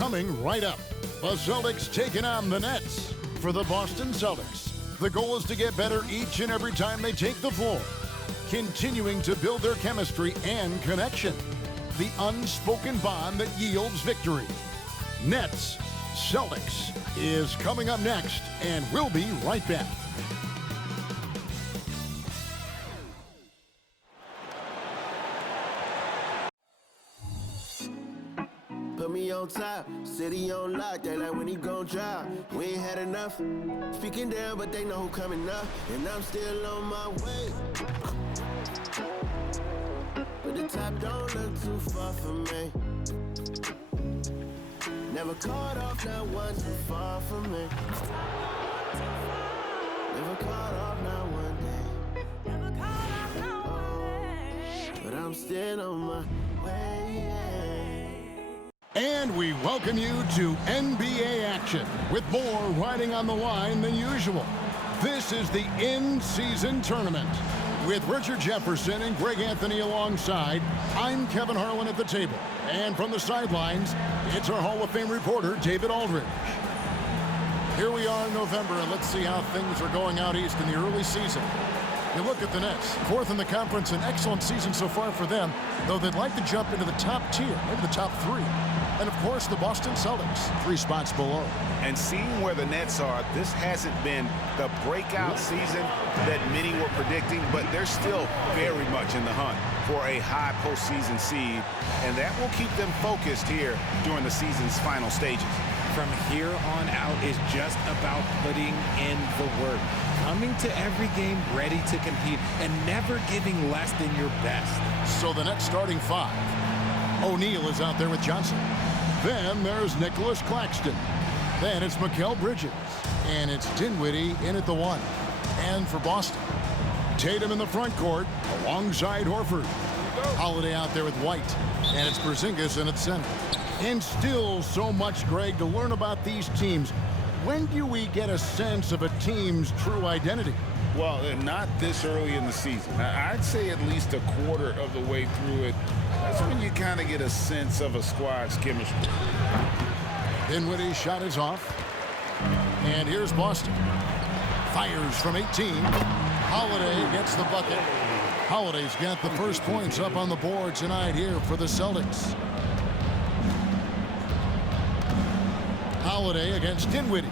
Coming right up, the Celtics taking on the Nets. For the Boston Celtics, the goal is to get better each and every time they take the floor, continuing to build their chemistry and connection, the unspoken bond that yields victory. Nets Celtics is coming up next, and we'll be right back. Put me on top, city on lock, they like when he gon' drop. We ain't had enough, speaking down, but they know who coming up, and I'm still on my way. But the top don't look too far from me. Never caught off, not one too far from me. Never caught off, not one day. Never caught off, not one day. But I'm still on my way. And we welcome you to NBA action with more riding on the line than usual. This is the in-season tournament. With Richard Jefferson and Greg Anthony alongside, I'm Kevin Harlan at the table. And from the sidelines, it's our Hall of Fame reporter, David Aldridge. Here we are in November, and let's see how things are going out east in the early season. You look at the Nets, fourth in the conference, an excellent season so far for them, though they'd like to jump into the top tier, maybe the top three. And, of course, the Boston Celtics, 3 spots below. And seeing where the Nets are, this hasn't been the breakout season that many were predicting, but they're still very much in the hunt for a high postseason seed, and that will keep them focused here during the season's final stages. From here on out is just about putting in the work, coming to every game ready to compete, and never giving less than your best. So the Nets starting 5. O'Neal is out there with Johnson. Then there's Nicholas Claxton. Then it's Mikal Bridges. And it's Dinwiddie in at the 1. And for Boston, Tatum in the front court alongside Horford. Holiday out there with White. And it's Porzingis in at center. And still so much, Greg, to learn about these teams. When do we get a sense of a team's true identity? Well, not this early in the season. I'd say at least a quarter of the way through it. That's when you kind of get a sense of a squad's chemistry. Dinwiddie's shot is off. And here's Boston. Fires from 18. Holiday gets the bucket. Holiday's got the first points up on the board tonight here for the Celtics. Holiday against Dinwiddie.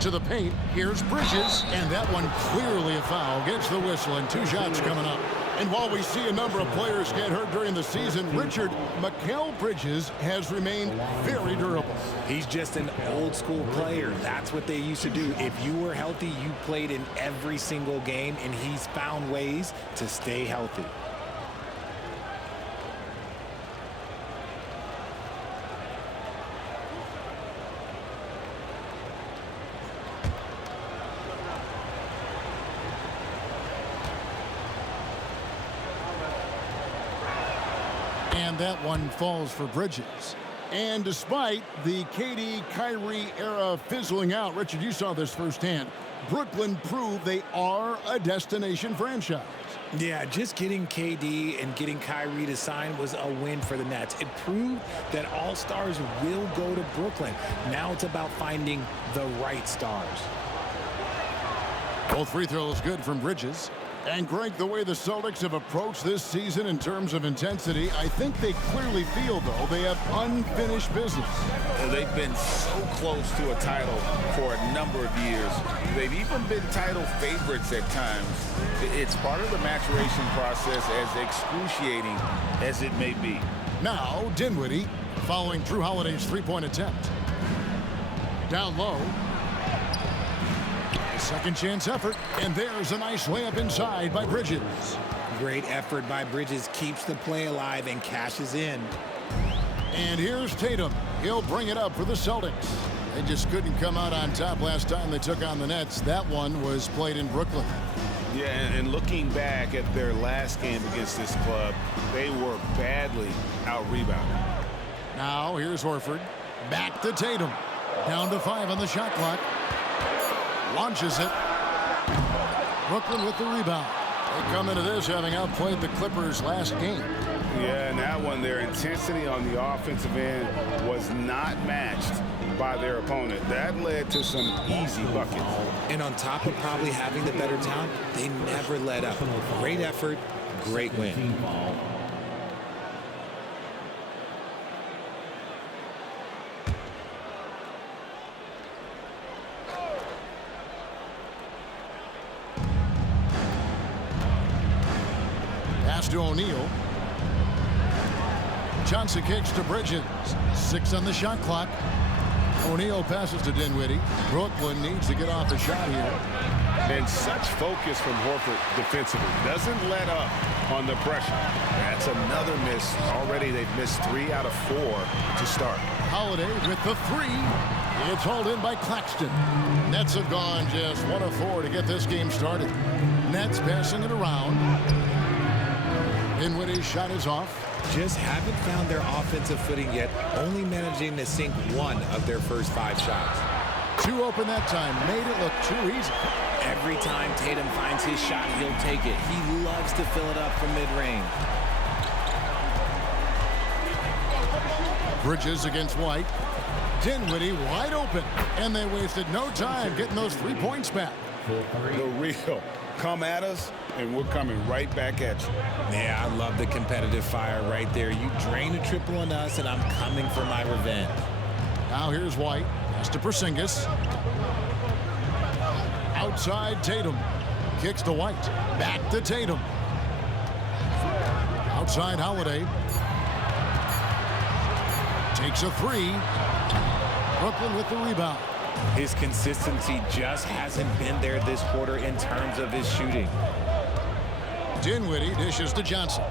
To the paint, here's Bridges, and that one clearly a foul. Gets the whistle, and 2 shots coming up. And while we see a number of players get hurt during the season, Richard, Mikal Bridges has remained very durable. He's just an old-school player. That's what they used to do. If you were healthy, you played in every single game, and he's found ways to stay healthy. And that one falls for Bridges. And despite the KD Kyrie era fizzling out, Richard, you saw this firsthand, Brooklyn proved they are a destination franchise. Yeah, just getting KD and getting Kyrie to sign was a win for the Nets. It proved that all stars will go to Brooklyn. Now it's about finding the right stars. Both free throws good from Bridges. And Greg, the way the Celtics have approached this season in terms of intensity, I think they clearly feel, though, they have unfinished business. They've been so close to a title for a number of years. They've even been title favorites at times. It's part of the maturation process, as excruciating as it may be. Now, Dinwiddie following Drew Holiday's three-point attempt. Down low. Second chance effort, and there's a nice layup inside by Bridges. Great effort by Bridges, keeps the play alive and cashes in. And here's Tatum. He'll bring it up for the Celtics. They just couldn't come out on top last time they took on the Nets. That one was played in Brooklyn. Yeah, and looking back at their last game against this club, they were badly out-rebounded. Now here's Horford. Back to Tatum. Down to 5 on the shot clock. Launches it. Brooklyn with the rebound. They come into this having outplayed the Clippers last game. Yeah, and that one, their intensity on the offensive end was not matched by their opponent. That led to some easy buckets. And on top of probably having the better talent, they never let up. Great effort, great win. Pass to O'Neal. Johnson kicks to Bridges. 6 on the shot clock. O'Neal passes to Dinwiddie. Brooklyn needs to get off a shot here. And such focus from Horford defensively. Doesn't let up on the pressure. That's another miss. Already they've missed 3 out of 4 to start. Holiday with the 3. It's hauled in by Claxton. Nets have gone just 1 of 4 to get this game started. Nets passing it around. Dinwiddie's shot is off. Just haven't found their offensive footing yet, only managing to sink 1 of their first 5 shots. 2 open that time, made it look too easy. Every time Tatum finds his shot, he'll take it. He loves to fill it up from mid-range. Bridges against White. Dinwiddie wide open, and they wasted no time getting those 3 points back. The real come at us, and we're coming right back at you. Yeah, I love the competitive fire right there. You drain a triple on us, and I'm coming for my revenge. Now here's White. Pass to Porzingis. Outside Tatum. Kicks to White. Back to Tatum. Outside Holiday. Takes a 3. Brooklyn with the rebound. His consistency just hasn't been there this quarter in terms of his shooting. Dinwiddie dishes to Johnson.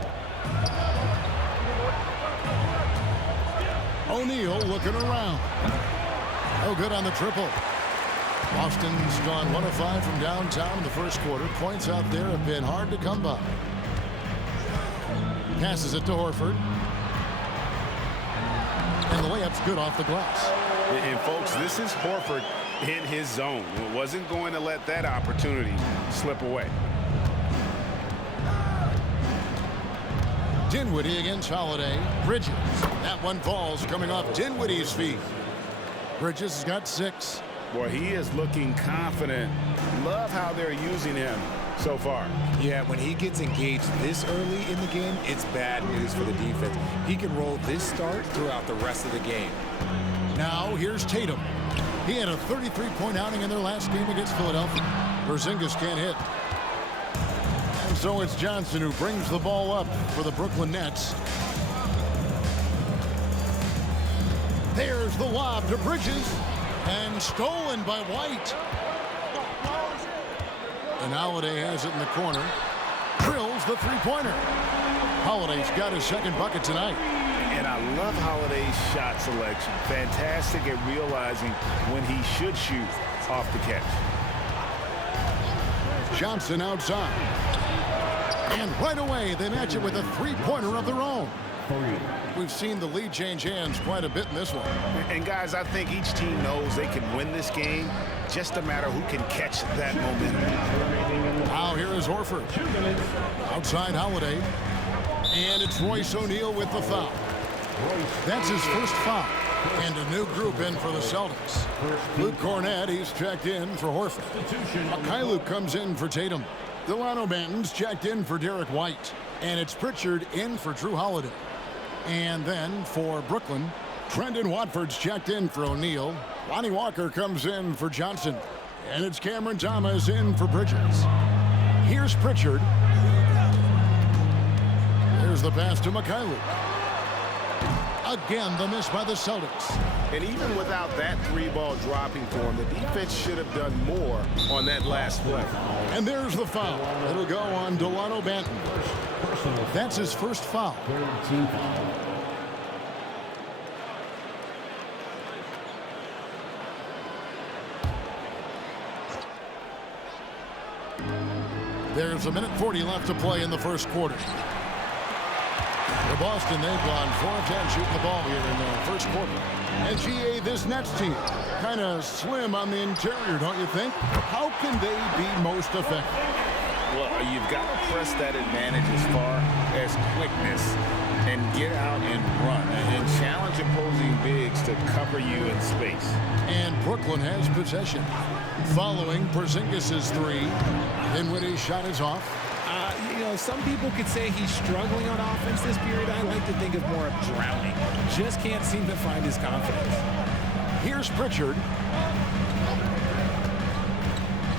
O'Neal looking around. No good on the triple. Boston's gone 1 of 5 from downtown in the first quarter. Points out there have been hard to come by. Passes it to Horford. And the layup's good off the glass. And folks, this is Horford in his zone. Wasn't going to let that opportunity slip away. Dinwiddie against Holiday. Bridges. That one falls coming off Dinwiddie's feet. Bridges has got 6. Boy, he is looking confident. Love how they're using him so far. Yeah, when he gets engaged this early in the game, it's bad news for the defense. He can roll this start throughout the rest of the game. Now here's Tatum. He had a 33-point outing in their last game against Philadelphia. Porzingis can't hit. And so it's Johnson who brings the ball up for the Brooklyn Nets. There's the lob to Bridges. And stolen by White. And Holiday has it in the corner. Drills the 3-pointer. Holiday's got his second bucket tonight. And I love Holiday's shot selection. Fantastic at realizing when he should shoot off the catch. Johnson outside. And right away, they match it with a 3-pointer of their own. We've seen the lead change hands quite a bit in this one. And guys, I think each team knows they can win this game. Just a matter who can catch that momentum. Now here is Horford. Outside Holiday. And it's Royce O'Neal with the foul. That's his first foul. And a new group in for the Celtics. Luke Cornett, he's checked in for Horford. Mikhailuk comes in for Tatum. Delano Banton's checked in for Derek White. And it's Pritchard in for Drew Holiday. And then for Brooklyn, Trendon Watford's checked in for O'Neal. Lonnie Walker comes in for Johnson. And it's Cameron Thomas in for Bridges. Here's Pritchard. There's the pass to Mikhailuk. Again, the miss by the Celtics. And even without that 3-ball dropping for him, the defense should have done more on that last play. And there's the foul. It'll go on Delano Banton. That's his first foul. There's 1:40 left to play in the first quarter. For Boston, they've gone 4 of 10 shooting the ball here in the first quarter. And GA, this Nets team, kind of slim on the interior, don't you think? How can they be most effective? Well, you've got to press that advantage as far as quickness and get out and run and challenge opposing bigs to cover you in space. And Brooklyn has possession. Following Porzingis' three. Dinwiddie's shot is off. You know, some people could say he's struggling on offense this period. I like to think of more of drowning. Just can't seem to find his confidence. Here's Pritchard.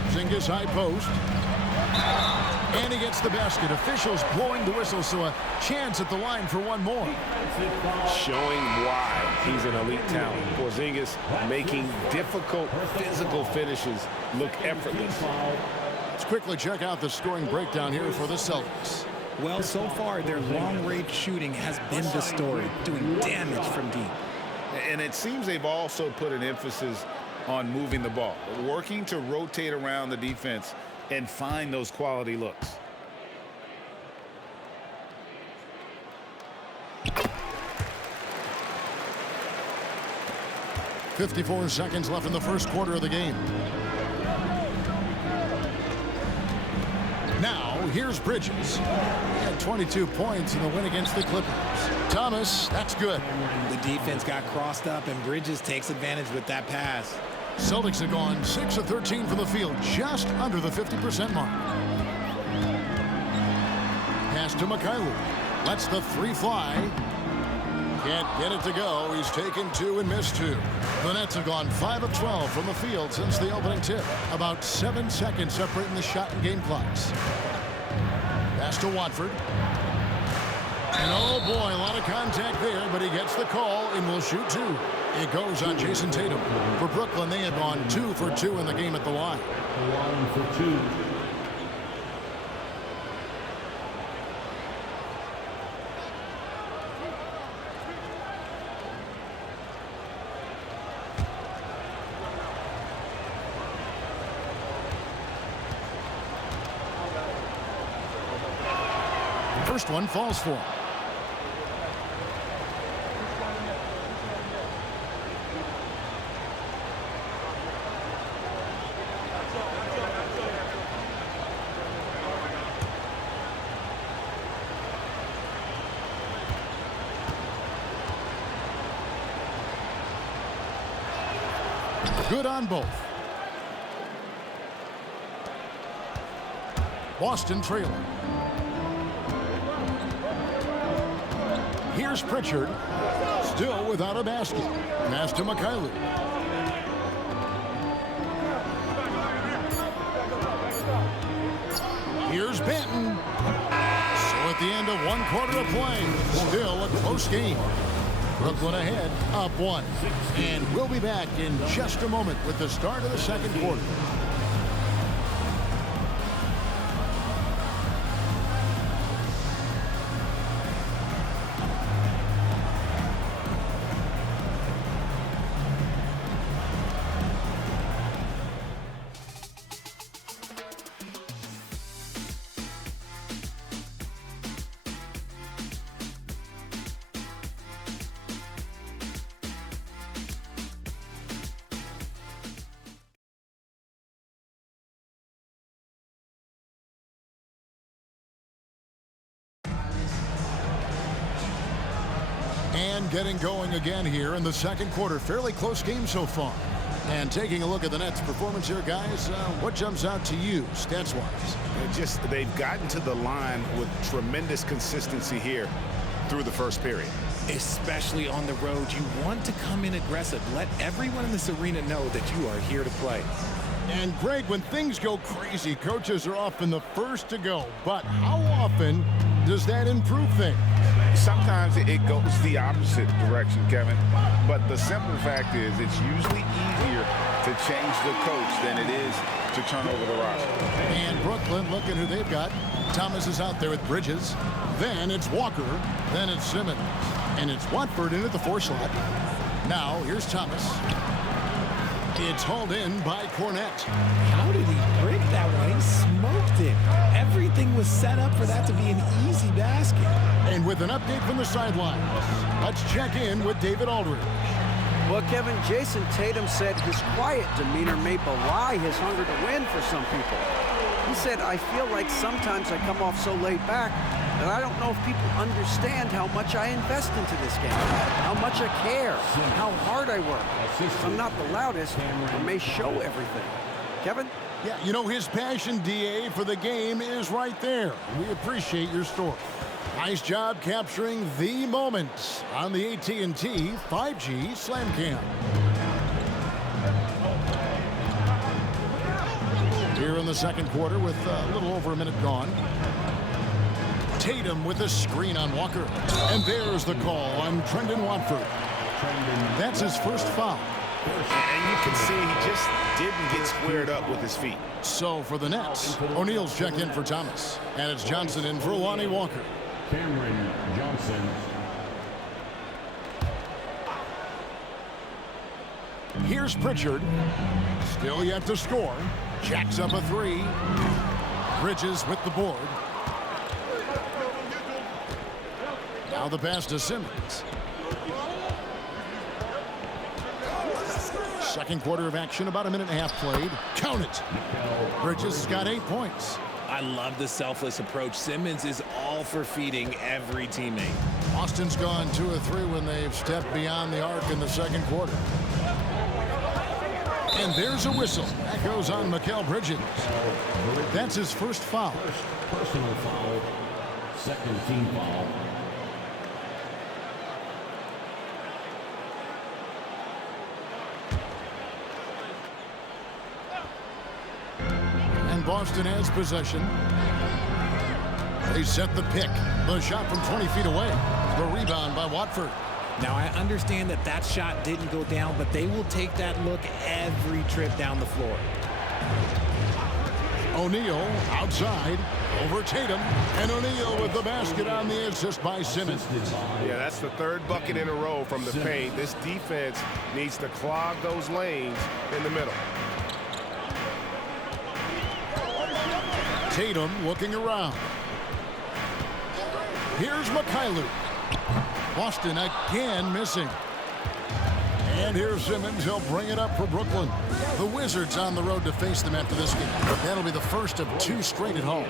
Porzingis high post. And he gets the basket. Officials blowing the whistle, so a chance at the line for one more. Showing why he's an elite talent. Porzingis making difficult physical finishes look effortless. Let's quickly check out the scoring breakdown here for the Celtics. Well, so far, their long-range shooting has been the story, doing damage from deep. And it seems they've also put an emphasis on moving the ball, working to rotate around the defense and find those quality looks. .54 seconds left in the first quarter of the game. Now, here's Bridges. He had 22 points in the win against the Clippers. Thomas, that's good. The defense got crossed up, and Bridges takes advantage with that pass. Celtics have gone 6 of 13 from the field, just under the 50% mark. Pass to Mikhailuk. Lets the three fly. Can't get it to go. He's taken two and missed two. The Nets have gone 5 of 12 from the field since the opening tip. About 7 seconds separating the shot and game clocks. Pass to Watford. And oh boy, a lot of contact there, but he gets the call and will shoot two. It goes on Jason Tatum. For Brooklyn, they have gone 2 for 2 in the game at the line. 1 for 2. First one falls for him. Good on both. Boston trailing. Here's Pritchard, still without a basket. Pass to Mikhailuk. Here's Benton. So at the end of 1 quarter of play, still a close game. Brooklyn ahead, up 1. And we'll be back in just a moment with the start of the second quarter. And getting going again here in the second quarter. Fairly close game so far. And taking a look at the Nets' performance here, guys, what jumps out to you stats-wise? They've gotten to the line with tremendous consistency here through the first period. Especially on the road, you want to come in aggressive. Let everyone in this arena know that you are here to play. And Greg, when things go crazy, coaches are often the first to go. But how often does that improve things? Sometimes it goes the opposite direction, Kevin. But the simple fact is it's usually easier to change the coach than it is to turn over the roster. And Brooklyn, look at who they've got. Thomas is out there with Bridges. Then it's Walker. Then it's Simmons. And it's Watford in at the 4 slot. Now, here's Thomas. It's hauled in by Cornette. How did he break that one? He smoked it. Everything was set up for that to be an easy basket. And with an update from the sidelines, let's check in with David Aldridge. Well, Kevin, Jason Tatum said his quiet demeanor may belie his hunger to win for some people. He said, I feel like sometimes I come off so laid back that I don't know if people understand how much I invest into this game, how much I care, how hard I work. I'm not the loudest, or may show everything. Kevin? Yeah, you know, his passion, DA, for the game is right there. We appreciate your story. Nice job capturing the moments on the AT&T 5G Slam Cam. Here in the second quarter with a little over a minute gone. Tatum with a screen on Walker. And there's the call on Trendon Watford. That's his first foul. And you can see he just didn't get squared up with his feet. So for the Nets, O'Neal's checked in for Thomas. And it's Johnson in for Lonnie Walker. Cameron Johnson. Here's Pritchard. Still yet to score. Jacks up a three. Bridges with the board. Now the pass to Simmons. Second quarter of action, about a minute and a half played. Count it. Bridges has got 8 points. I love the selfless approach. Simmons is all for feeding every teammate. Boston's gone 2 of 3 when they've stepped beyond the arc in the second quarter. And there's a whistle. That goes on Mikal Bridges. That's his first foul. First personal foul. Second team foul. And Boston has possession. They set the pick. The shot from 20 feet away. The rebound by Watford. Now, I understand that that shot didn't go down, but they will take that look every trip down the floor. O'Neal outside over Tatum. And O'Neal with the basket on the assist by Simmons. Yeah, that's the third bucket in a row from the paint. This defense needs to clog those lanes in the middle. Tatum looking around. Here's Mikhailuk. Boston again missing. And here's Simmons. He'll bring it up for Brooklyn. The Wizards on the road to face them after this game. That'll be the first of 2 straight at home.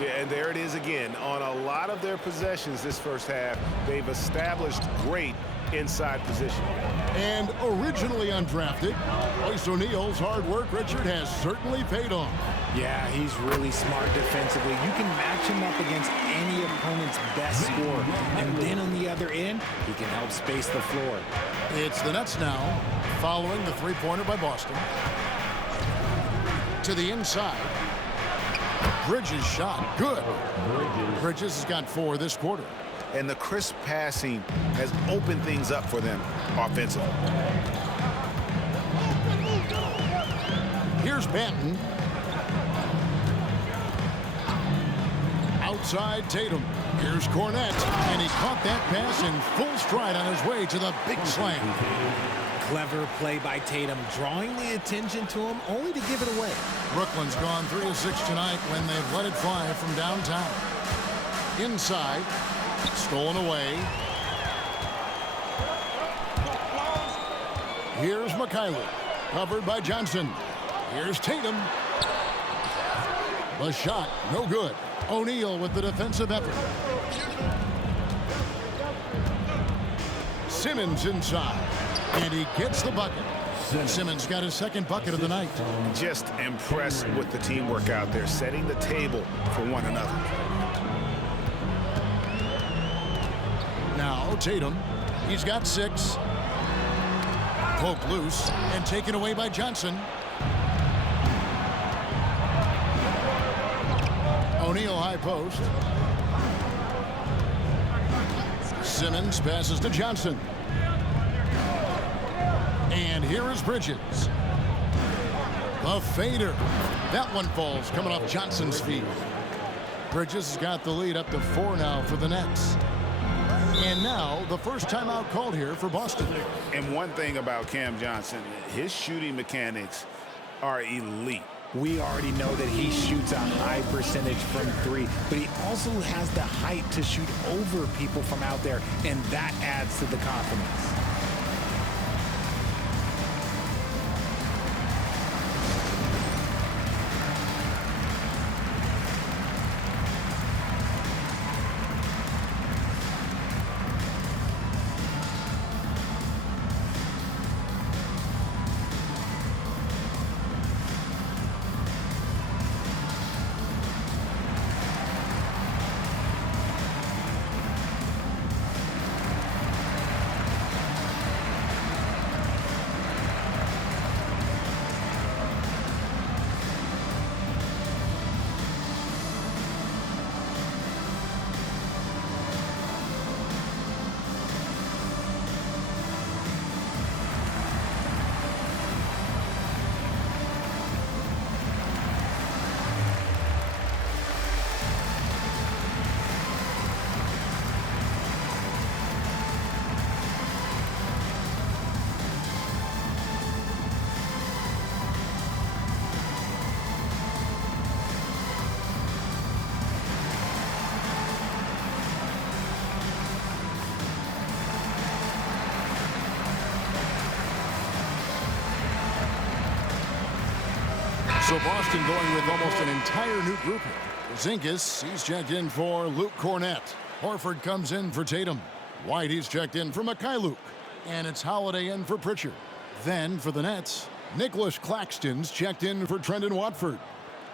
Yeah, and there it is again. On a lot of their possessions this first half, they've established great inside position. And originally undrafted, Royce O'Neal's hard work, Richard, has certainly paid off. Yeah, he's really smart defensively. You can match him up against any opponent's best scorer. And then on the other end, he can help space the floor. It's the Nets now, following the three-pointer by Boston. To the inside. Bridges shot. Good. Bridges has got 4 this quarter. And the crisp passing has opened things up for them offensively. Here's Banton. Outside Tatum. Here's Cornette. And he caught that pass in full stride on his way to the big slam. Clever play by Tatum, drawing the attention to him only to give it away. Brooklyn's gone 3 of 6 tonight when they've let it fly from downtown. Inside. Stolen away. Here's Mikhailuk. Covered by Johnson. Here's Tatum. The shot, no good. O'Neal with the defensive effort. Simmons inside. And he gets the bucket. Simmons got his second bucket of the night. Just impressed with the teamwork out there, setting the table for one another. Now Tatum, he's got 6. Poke loose and taken away by Johnson. O'Neal high post. Simmons passes to Johnson. And here is Bridges. The fader. That one falls coming off Johnson's feet. Bridges has got the lead up to 4 now for the Nets. And now the first timeout called here for Boston. And one thing about Cam Johnson, his shooting mechanics are elite. We already know that he shoots a high percentage from 3, but he also has the height to shoot over people from out there, and that adds to the confidence. So Boston going with almost an entire new group here. Porzingis, he's checked in for Luke Cornett. Horford comes in for Tatum. White, he's checked in for Mikhailuk. And it's Holiday in for Pritchard. Then for the Nets, Nicholas Claxton's checked in for Trendon Watford.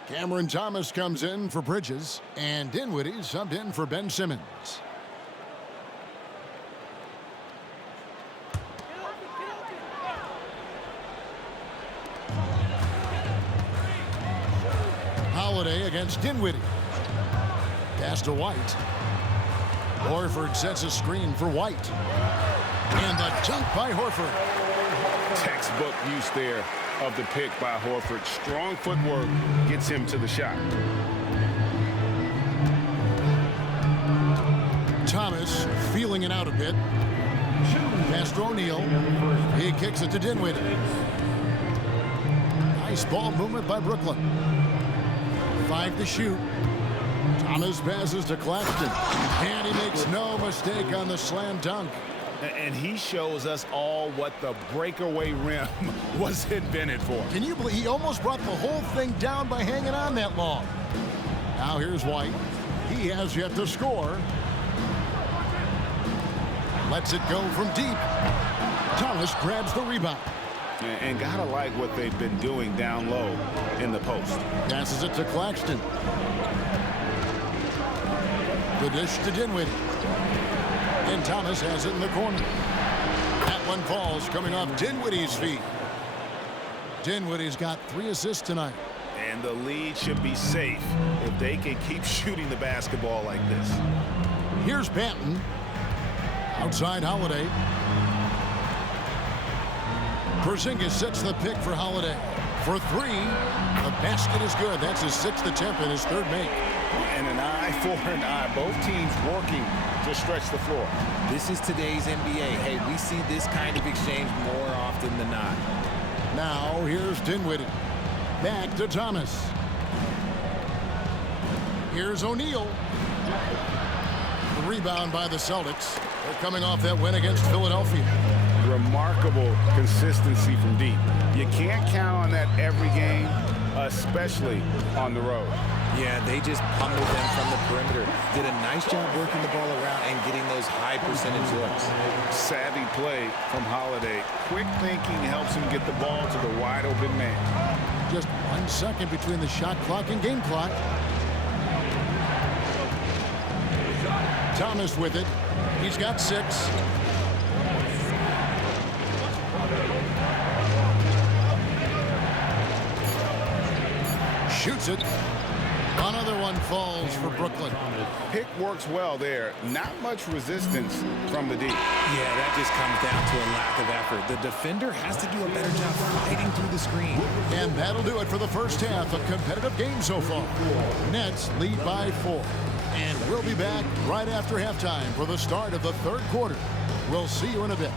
Cameron Thomas comes in for Bridges. And Dinwiddie subbed in for Ben Simmons. Holiday against Dinwiddie. Pass to White. Horford sets a screen for White. And a dunk by Horford. Textbook use there of the pick by Horford. Strong footwork gets him to the shot. Thomas feeling it out a bit. Pass to O'Neal. He kicks it to Dinwiddie. Nice ball movement by Brooklyn. 5 to shoot. Thomas passes to Claxton. And he makes no mistake on the slam dunk. And he shows us all what the breakaway rim was invented for. Can you believe he almost brought the whole thing down by hanging on that long? Now here's White. He has yet to score. Lets it go from deep. Thomas grabs the rebound. And gotta like what they've been doing down low in the post. Passes it to Claxton. The dish to Dinwiddie. And Thomas has it in the corner. That one falls coming off Dinwiddie's feet. Dinwiddie's got 3 assists tonight. And the lead should be safe if they can keep shooting the basketball like this. Here's Banton. Outside Holiday. Porzingis sets the pick for Holiday. For 3, the basket is good. That's his 6th attempt and his 3rd make. And an eye for an eye. Both teams working to stretch the floor. This is today's NBA. Hey, we see this kind of exchange more often than not. Now here's Dinwiddie. Back to Thomas. Here's O'Neal. The rebound by the Celtics. They're coming off that win against Philadelphia. Remarkable consistency from deep. You can't count on that every game, especially on the road. Yeah, they just pummeled them from the perimeter. Did a nice job working the ball around and getting those high percentage looks. Savvy play from Holiday. Quick thinking helps him get the ball to the wide open man. Just 1 second between the shot clock and game clock. Thomas with it. He's got 6. Shoots it. Another one falls for Brooklyn. Pick works well there. Not much resistance from the deep. Yeah, that just comes down to a lack of effort. The defender has to do a better job fighting through the screen. And that'll do it for the first half. A competitive game so far. Nets lead by 4. And we'll be back right after halftime for the start of the 3rd quarter. We'll see you in a bit.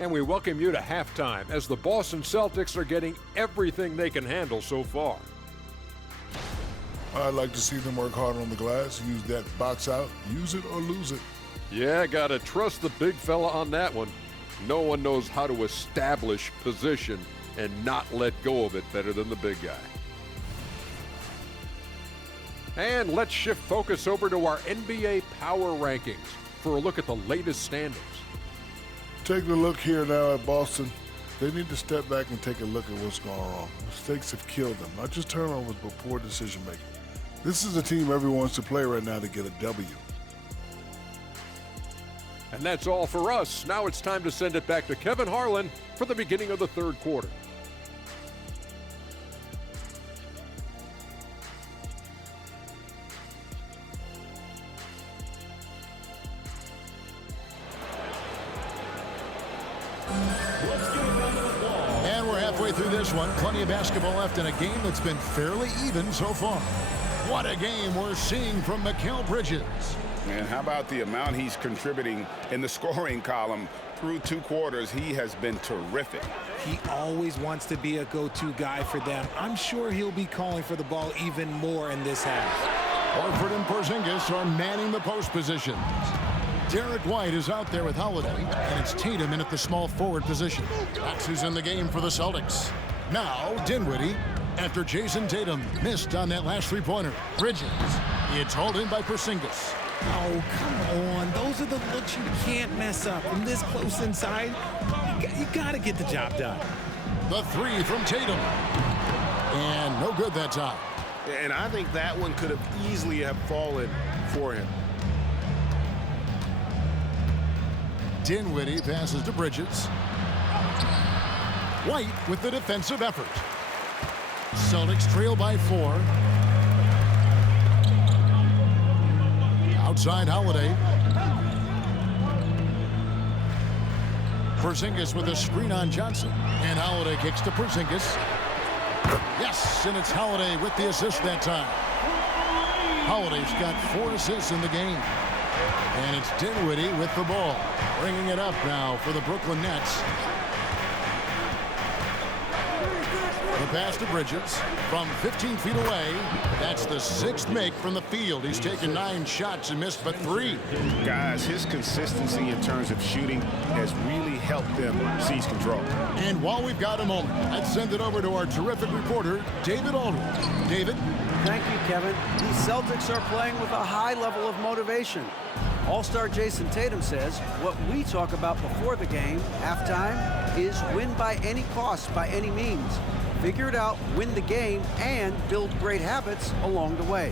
And we welcome you to halftime as the Boston Celtics are getting everything they can handle so far. I'd like to see them work hard on the glass, use that box out, use it or lose it. Yeah, gotta trust the big fella on that one. No one knows how to establish position and not let go of it better than the big guy. And let's shift focus over to our NBA Power Rankings for a look at the latest standings. Taking a look here now at Boston, they need to step back and take a look at what's going wrong. Mistakes have killed them, not just turnovers, but poor decision making. This is a team everyone wants to play right now to get a W. And that's all for us. Now it's time to send it back to Kevin Harlan for the beginning of the third quarter. And we're halfway through this one. Plenty of basketball left in a game that's been fairly even so far. What a game we're seeing from Mikal Bridges. And how about the amount he's contributing in the scoring column through 2 quarters? He has been terrific. He always wants to be a go-to guy for them. I'm sure he'll be calling for the ball even more in this half. Horford and Porzingis are manning the post positions. Derek White is out there with Holiday, and it's Tatum in at the small forward position. That's who's in the game for the Celtics. Now, Dinwiddie, after Jason Tatum missed on that last three-pointer. Bridges, it's hauled in by Porzingis. Oh, come on. Those are the looks you can't mess up. From this close inside, you got to get the job done. The three from Tatum. And no good that time. And I think that one could have easily have fallen for him. Dinwiddie passes to Bridges. White with the defensive effort. Celtics trail by 4. Outside Holiday. Porzingis with a screen on Johnson. And Holiday kicks to Porzingis. Yes, and it's Holiday with the assist that time. Holiday's got 4 assists in the game. And it's Dinwiddie with the ball. Bringing it up now for the Brooklyn Nets. The pass to Bridges from 15 feet away. That's the 6th make from the field. He's taken 9 shots and missed but 3. Guys, his consistency in terms of shooting has really helped them seize control. And while we've got a moment, let's send it over to our terrific reporter, David Aldridge. David? Thank you, Kevin. These Celtics are playing with a high level of motivation. All-star Jason Tatum says what we talk about before the game, halftime, is win by any cost, by any means. Figure it out, win the game, and build great habits along the way.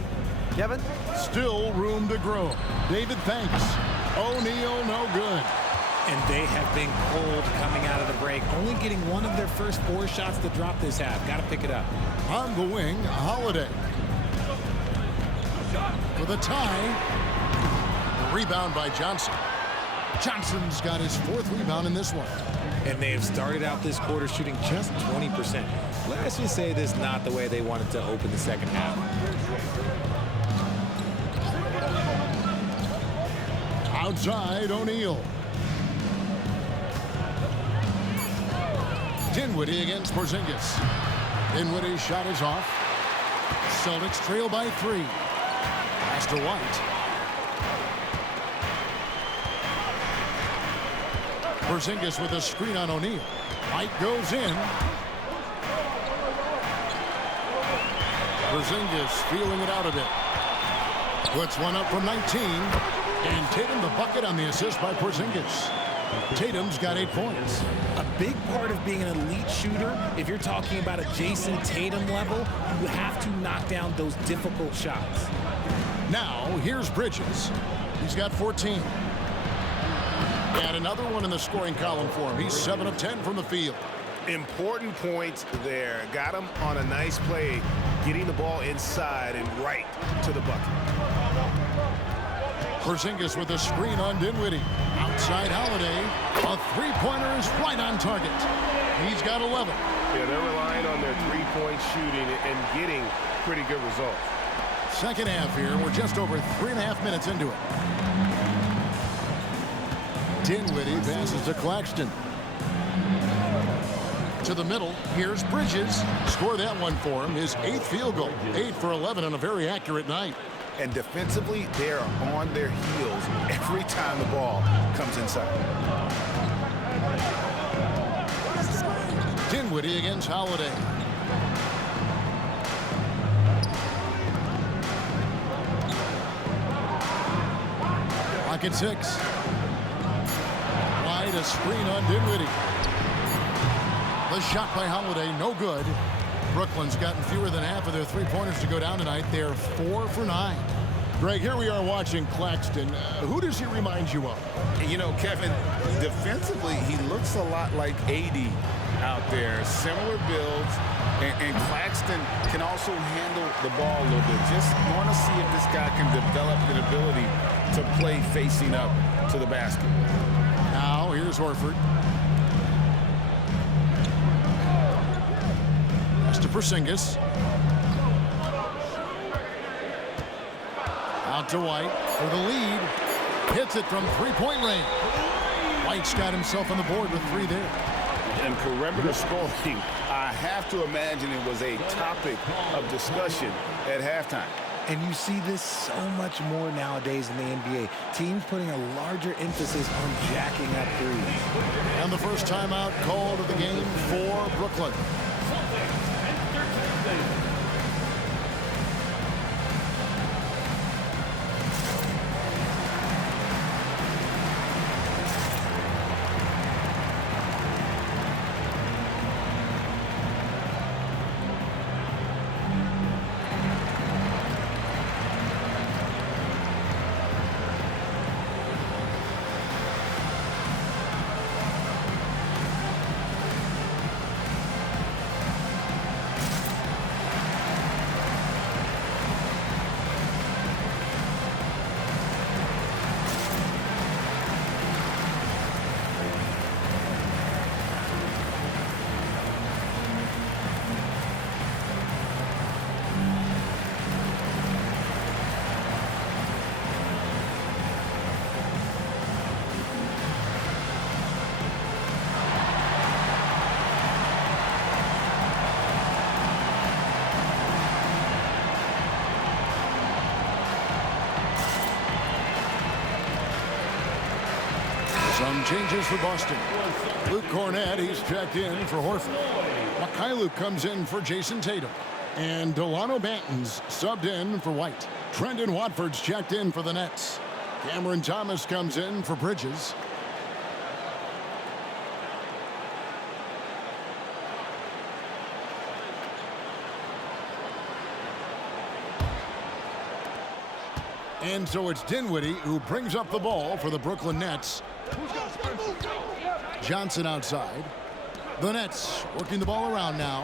Kevin? Still room to grow. David, thanks. O'Neal, no good. And they have been cold coming out of the break, only getting one of their first 4 shots to drop this half. Got to pick it up. On the wing, Holiday. For the tie. Rebound by Johnson. Johnson's got his 4th rebound in this one. And they have started out this quarter shooting just 20%. Let's just say this is not the way they wanted to open the second half. Outside, O'Neal. Dinwiddie against Porzingis. Dinwiddie's shot is off. Celtics trail by 3. Pass to White. Porzingis with a screen on O'Neal. White goes in. Porzingis feeling it out a bit. Puts one up from 19. And Tatum the bucket on the assist by Porzingis. Tatum's got 8 points. A big part of being an elite shooter, if you're talking about a Jason Tatum level, you have to knock down those difficult shots. Now, here's Bridges. He's got 14. And another one in the scoring column for him. He's 7 of 10 from the field. Important points there. Got him on a nice play, getting the ball inside and right to the bucket. Porzingis with a screen on Dinwiddie. Outside Holiday. A three-pointer is right on target. He's got 11. Yeah, they're relying on their three-point shooting and getting pretty good results. Second half here. We're just over 3.5 minutes into it. Dinwiddie passes to Claxton. To the middle, here's Bridges. Score that one for him. His 8th field goal. 8 for 11 on a very accurate night. And defensively, they are on their heels every time the ball comes inside. Dinwiddie against Holiday. Lock at 6. Wide, a screen on Dinwiddie. The shot by Holiday, no good. Brooklyn's gotten fewer than half of their three-pointers to go down tonight. They're 4 for 9. Greg, here we are watching Claxton. Who does he remind you of? You know, Kevin, defensively, he looks a lot like AD out there. Similar builds, and Claxton can also handle the ball a little bit. Just want to see if this guy can develop an ability to play facing up to the basket. Now, here's Horford. To Porzingis. Out to White for the lead. Hits it from three-point range. White's got himself on the board with 3 there. And perimeter scoring, I have to imagine it was a topic of discussion at halftime. And you see this so much more nowadays in the NBA. Teams putting a larger emphasis on jacking up threes. And the first timeout called of the game for Brooklyn. Some changes for Boston. Luke Cornett, he's checked in for Horford. Mikhailuk comes in for Jason Tatum. And Delano Banton's subbed in for White. Trendon Watford's checked in for the Nets. Cameron Thomas comes in for Bridges. And so it's Dinwiddie who brings up the ball for the Brooklyn Nets. Johnson outside. The Nets working the ball around now.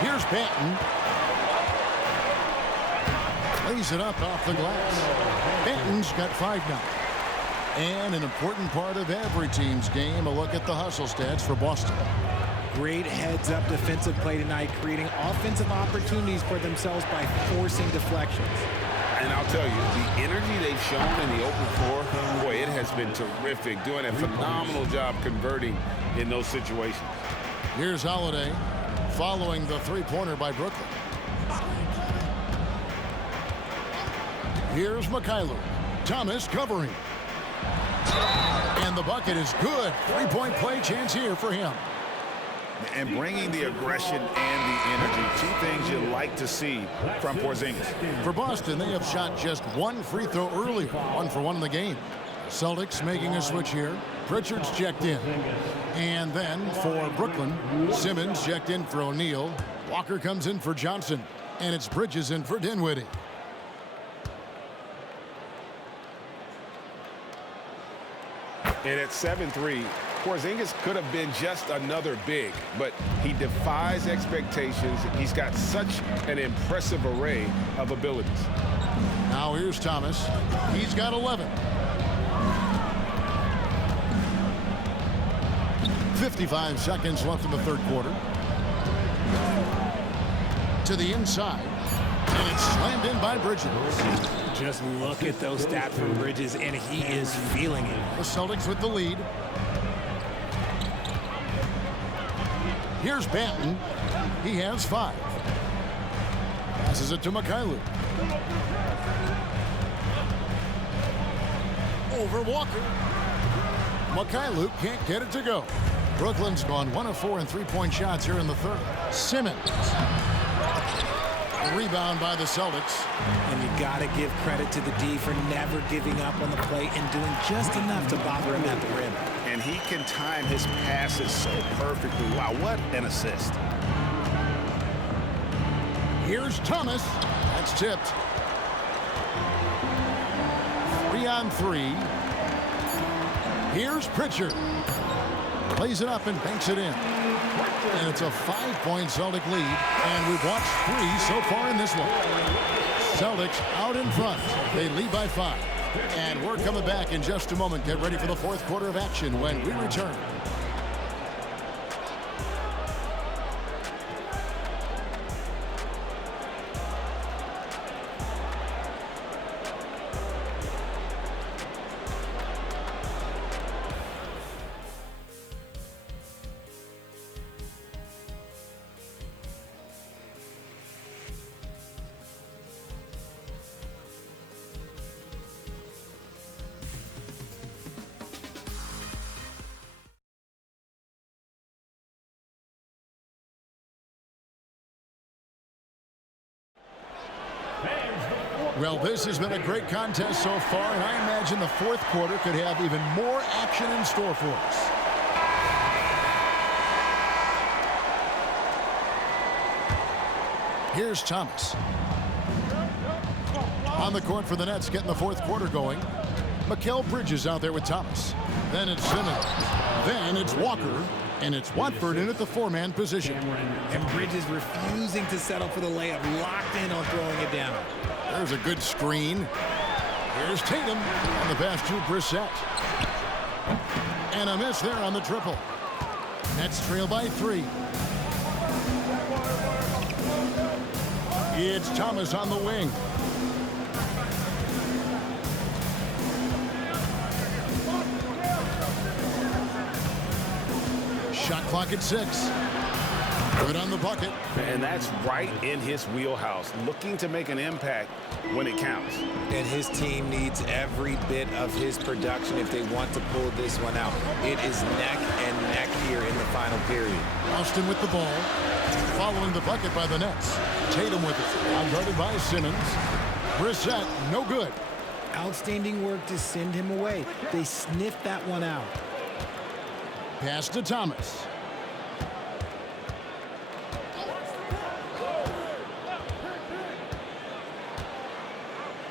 Here's Banton. Lays it up off the glass. Banton's got 5 now. And an important part of every team's game, a look at the hustle stats for Boston. Great heads-up defensive play tonight, creating offensive opportunities for themselves by forcing deflections. And I'll tell you, the energy they've shown in the open floor, boy, it has been terrific. Doing a phenomenal job converting in those situations. Here's Holiday following the three-pointer by Brooklyn. Here's Mikhailuk. Thomas covering. And the bucket is good. Three-point play chance here for him. And bringing the aggression and the energy, 2 things you like to see from Porzingis. For Boston, they have shot just 1 free throw earlier, 1 for 1 in the game. Celtics making a switch here. Pritchard's checked in. And then for Brooklyn, Simmons checked in for O'Neal. Walker comes in for Johnson. And it's Bridges in for Dinwiddie. And at 7-3, Porzingis could have been just another big, but he defies expectations. He's got such an impressive array of abilities. Now here's Thomas. He's got 11. 55 seconds left in the third quarter. To the inside. And it's slammed in by Bridges. Just look at those stats from Bridges, and he is feeling it. The Celtics with the lead. Here's Banton. He has 5. Passes it to Mikhailuk. Over Walker. Mikhailuk can't get it to go. Brooklyn's gone 1 of 4 in three-point shots here in the third. Simmons. Rebound by the Celtics. And you got to give credit to the D for never giving up on the play and doing just enough to bother him at the rim. And he can time his passes so perfectly. Wow, what an assist. Here's Thomas. That's tipped. 3 on 3. Here's Pritchard. Plays it up and banks it in. And it's a 5-point Celtic lead. And we've watched 3 so far in this one. Celtics out in front. They lead by 5. And we're coming back in just a moment. Get ready for the fourth quarter of action when we return. Well, this has been a great contest so far, and I imagine the fourth quarter could have even more action in store for us. Here's Thomas. On the court for the Nets, getting the fourth quarter going. Mikal Bridges out there with Thomas. Then it's Simmons. Then it's Walker. And it's Watford in at the 4-man position. And Bridges refusing to settle for the layup, locked in on throwing it down. There's a good screen. Here's Tatum on the pass to Brissett. And a miss there on the triple. Nets trail by 3. It's Thomas on the wing. Shot clock at 6. Good on the bucket. And that's right in his wheelhouse, looking to make an impact when it counts. And his team needs every bit of his production if they want to pull this one out. It is neck and neck here in the final period. Austin with the ball. Following the bucket by the Nets. Tatum with it. Guarded by Simmons. Brissett, no good. Outstanding work to send him away. They sniffed that one out. Pass to Thomas.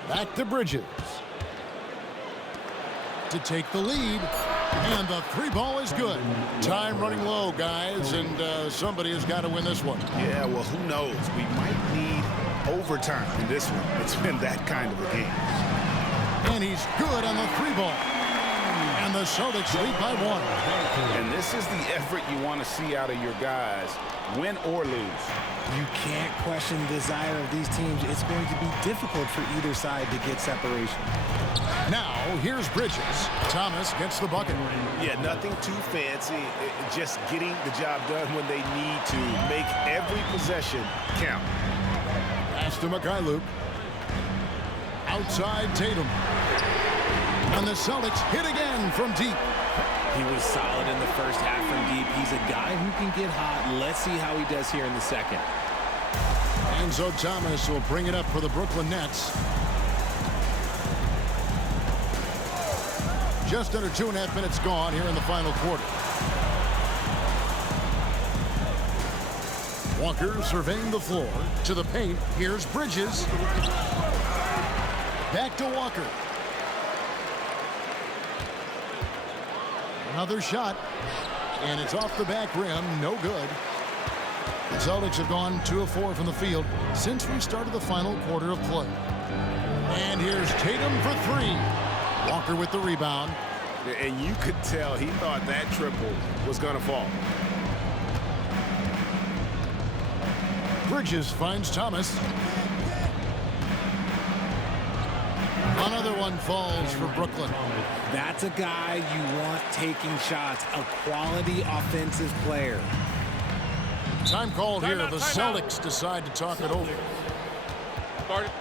Back to Bridges. To take the lead. And the 3-ball is good. Time running low, guys, and somebody has got to win this one. Yeah, well, who knows? We might need overtime in this one. It's been that kind of a game. And he's good on the 3-ball. And the Celtics lead by 1. And this is the effort you want to see out of your guys, win or lose. You can't question the desire of these teams. It's going to be difficult for either side to get separation. Now, here's Bridges. Thomas gets the bucket. Yeah, nothing too fancy. Just getting the job done when they need to. Make every possession count. Pass to Mikhailuk. Outside Tatum. And the Celtics hit again from deep. He was solid in the first half from deep. He's a guy who can get hot. Let's see how he does here in the second. And so Thomas will bring it up for the Brooklyn Nets. Just under 2.5 minutes gone here in the final quarter. Walker surveying the floor. To the paint. Here's Bridges. Back to Walker. Another shot, and it's off the back rim, no good. The Celtics have gone 2 of 4 from the field since we started the final quarter of play. And here's Tatum for 3. Walker with the rebound. And you could tell he thought that triple was going to fall. Bridges finds Thomas. Another one falls for Brooklyn. That's a guy you want taking shots, a quality offensive player. Time called here. The Celtics decide to talk it over. Start it.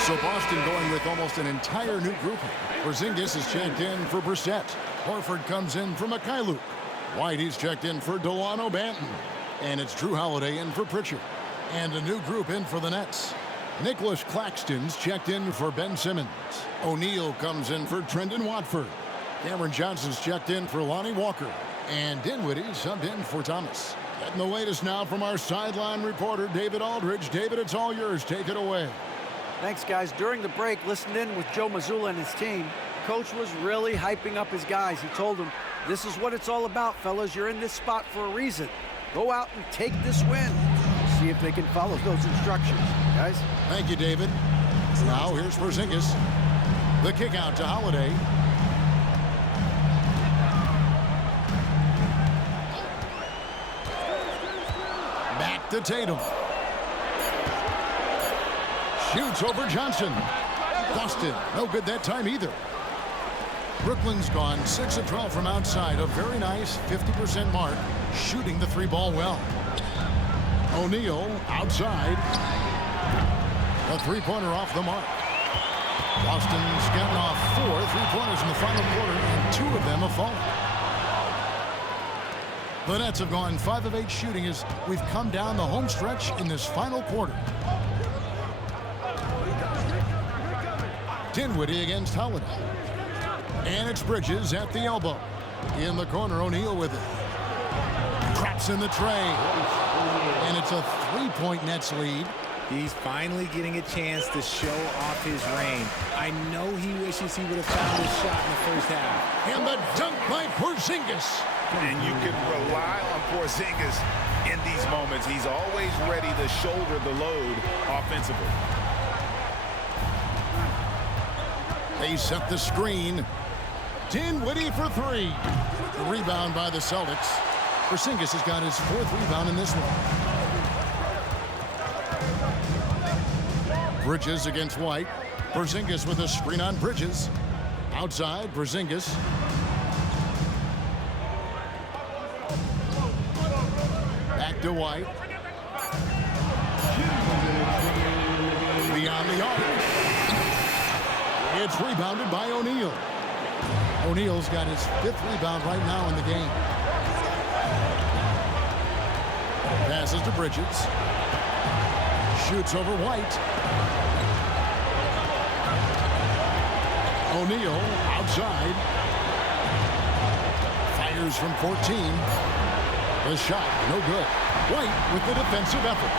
So Boston going with almost an entire new grouping. Porzingis is checked in for Brissett. Horford comes in for Mikhailuk. White, he's checked in for Delano Banton. And it's Drew Holiday in for Pritchard. And a new group in for the Nets. Nicholas Claxton's checked in for Ben Simmons. O'Neal comes in for Trendon Watford. Cameron Johnson's checked in for Lonnie Walker. And Dinwiddie subbed in for Thomas. Getting the latest now from our sideline reporter, David Aldridge. David, it's all yours. Take it away. Thanks, guys. During the break, listened in with Joe Mazzulla and his team. Coach was really hyping up his guys. He told them, this is what it's all about, fellas. You're in this spot for a reason. Go out and take this win. See if they can follow those instructions, guys. Thank you, David. Now here's Porzingis. The kick out to Holiday. Back to Tatum. Shoots over Johnson. Boston, no good that time either. Brooklyn's gone 6 of 12 from outside. A very nice 50% mark, shooting the three ball well. O'Neal outside. A three-pointer off the mark. Boston's gotten off 4 3-pointers in the final quarter, and 2 of them have fallen. The Nets have gone 5 of 8 shooting as we've come down the home stretch in this final quarter. Dinwiddie against Holiday. And it's Bridges at the elbow. In the corner, O'Neal with it. Drops in the tray. And it's a 3-point Nets lead. He's finally getting a chance to show off his reign. I know he wishes he would have found his shot in the first half. And the dunk by Porzingis. And you can rely on Porzingis in these moments. He's always ready to shoulder the load offensively. They set the screen. Dinwiddie for 3. The rebound by the Celtics. Porzingis has got his 4th rebound in this one. Bridges against White. Porzingis with a screen on Bridges. Outside, Porzingis. Back to White. Beyond the arc. It's rebounded by O'Neal. O'Neal's got his 5th rebound right now in the game. Passes to Bridges. Shoots over White. O'Neal outside. Fires from 14. The shot, no good. White with the defensive effort.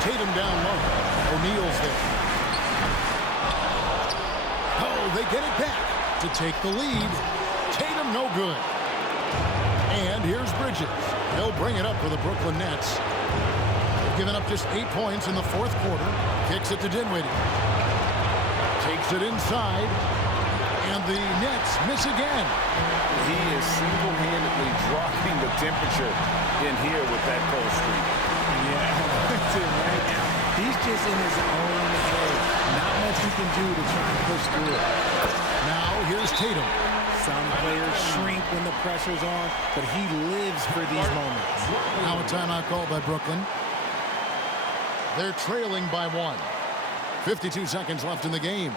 Tatum down low. O'Neal's there. Oh, they get it back to take the lead. Tatum no good. And here's Bridges. He'll bring it up for the Brooklyn Nets. They've given up just 8 points in the 4th quarter. Kicks it to Dinwiddie. Takes it inside. And And the Nets miss again. He is single-handedly dropping the temperature in here with that cold streak. Yeah, right now, he's just in his own head. Not much he can do to try and push through it. Now here's Tatum. Some players shrink when the pressure's on, but he lives for these moments. Now a timeout called by Brooklyn. They're trailing by 1. 52 seconds left in the game.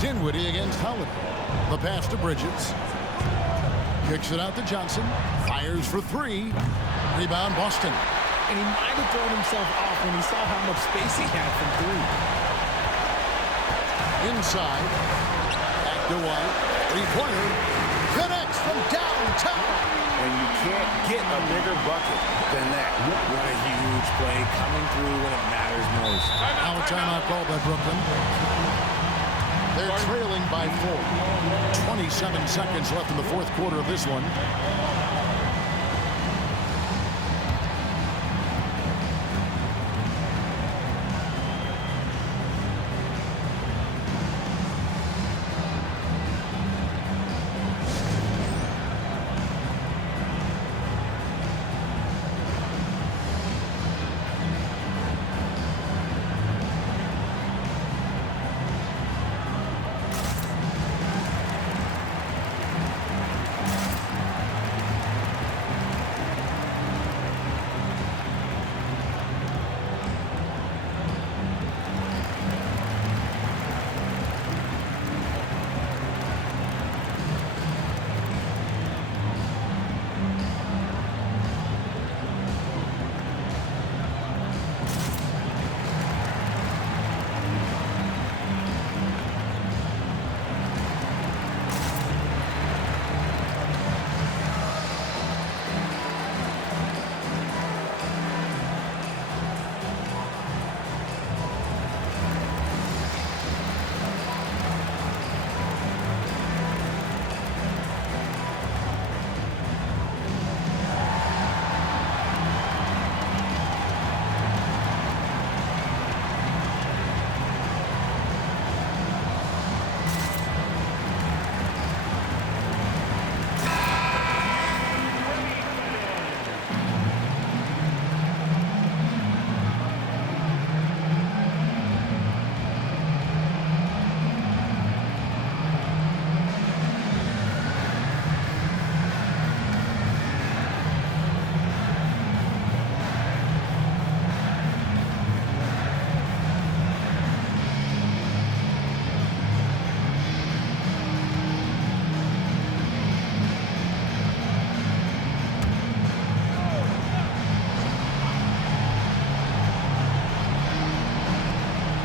Dinwiddie against Howard. The pass to Bridges. Kicks it out to Johnson. Fires for 3. Rebound Boston. And he might have thrown himself off when he saw how much space he had from 3. Inside. Back to White. 3-pointer. Connects from downtown. And you can't get a bigger bucket than that. What a huge play coming through when it matters most. Now a timeout called by Brooklyn. They're trailing by 4. 27 seconds left in the fourth quarter of this one.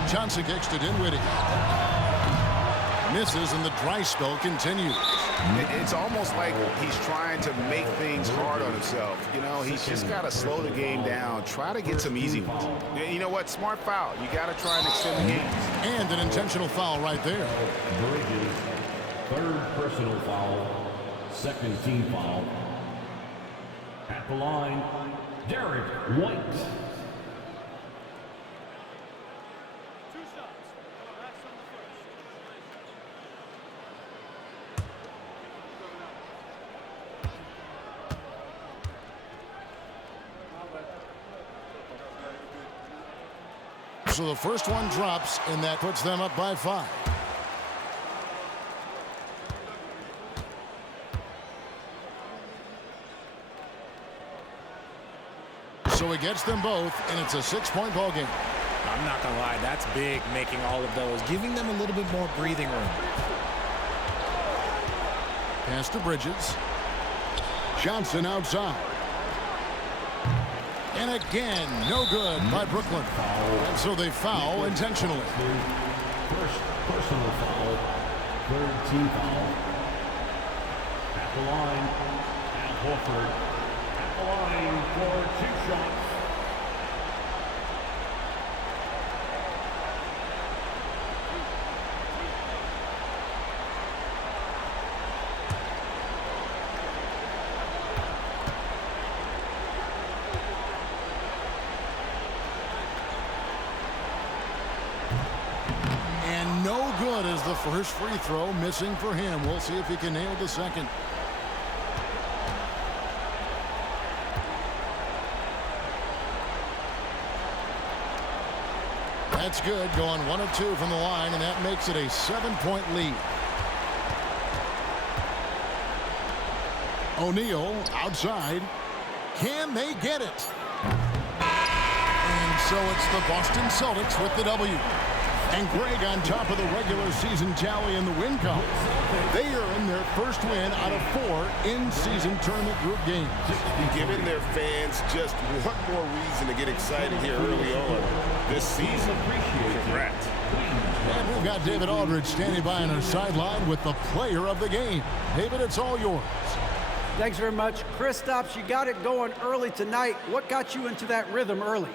Johnson kicks to Dinwiddie. Misses, and the dry spell continues. It's almost like he's trying to make things hard on himself. You know, he's just got to slow the game down, try to get some easy ones. You know what? Smart foul. You got to try and extend the game. And an intentional foul right there. Bridges, third personal foul, second team foul. At the line, Derek White. So the first one drops, and that puts them up by 5. So he gets them both, and it's a 6-point ball game. I'm not going to lie, that's big, making all of those, giving them a little bit more breathing room. Pass to Bridges. Johnson outside. And again, no good by Brooklyn. And so they foul intentionally. First personal foul, third team foul. At the line, Al Horford. At the line for 2 shots. No good as the first free throw, missing for him. We'll see if he can nail the second. That's good, going 1 of 2 from the line, and that makes it a 7-point lead. O'Neal outside. Can they get it? And so it's the Boston Celtics with the W. And Greg on top of the regular season tally in the win column. They are in their first win out of 4 in-season tournament group games. Giving their fans just one more reason to get excited here early on this season. Congrats. And we've got David Aldridge standing by on our sideline with the player of the game. David, it's all yours. Thanks very much. Kristaps, you got it going early tonight. What got you into that rhythm early?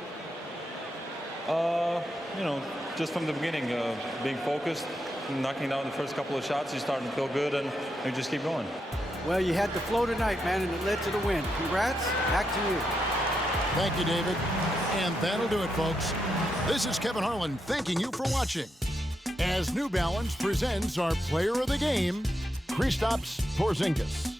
You know, just from the beginning, being focused, knocking down the first couple of shots, you start to feel good, and you just keep going. Well, you had the flow tonight, man, and it led to the win. Congrats. Back to you. Thank you, David. And that'll do it, folks. This is Kevin Harlan thanking you for watching. As New Balance presents our player of the game, Kristaps Porzingis.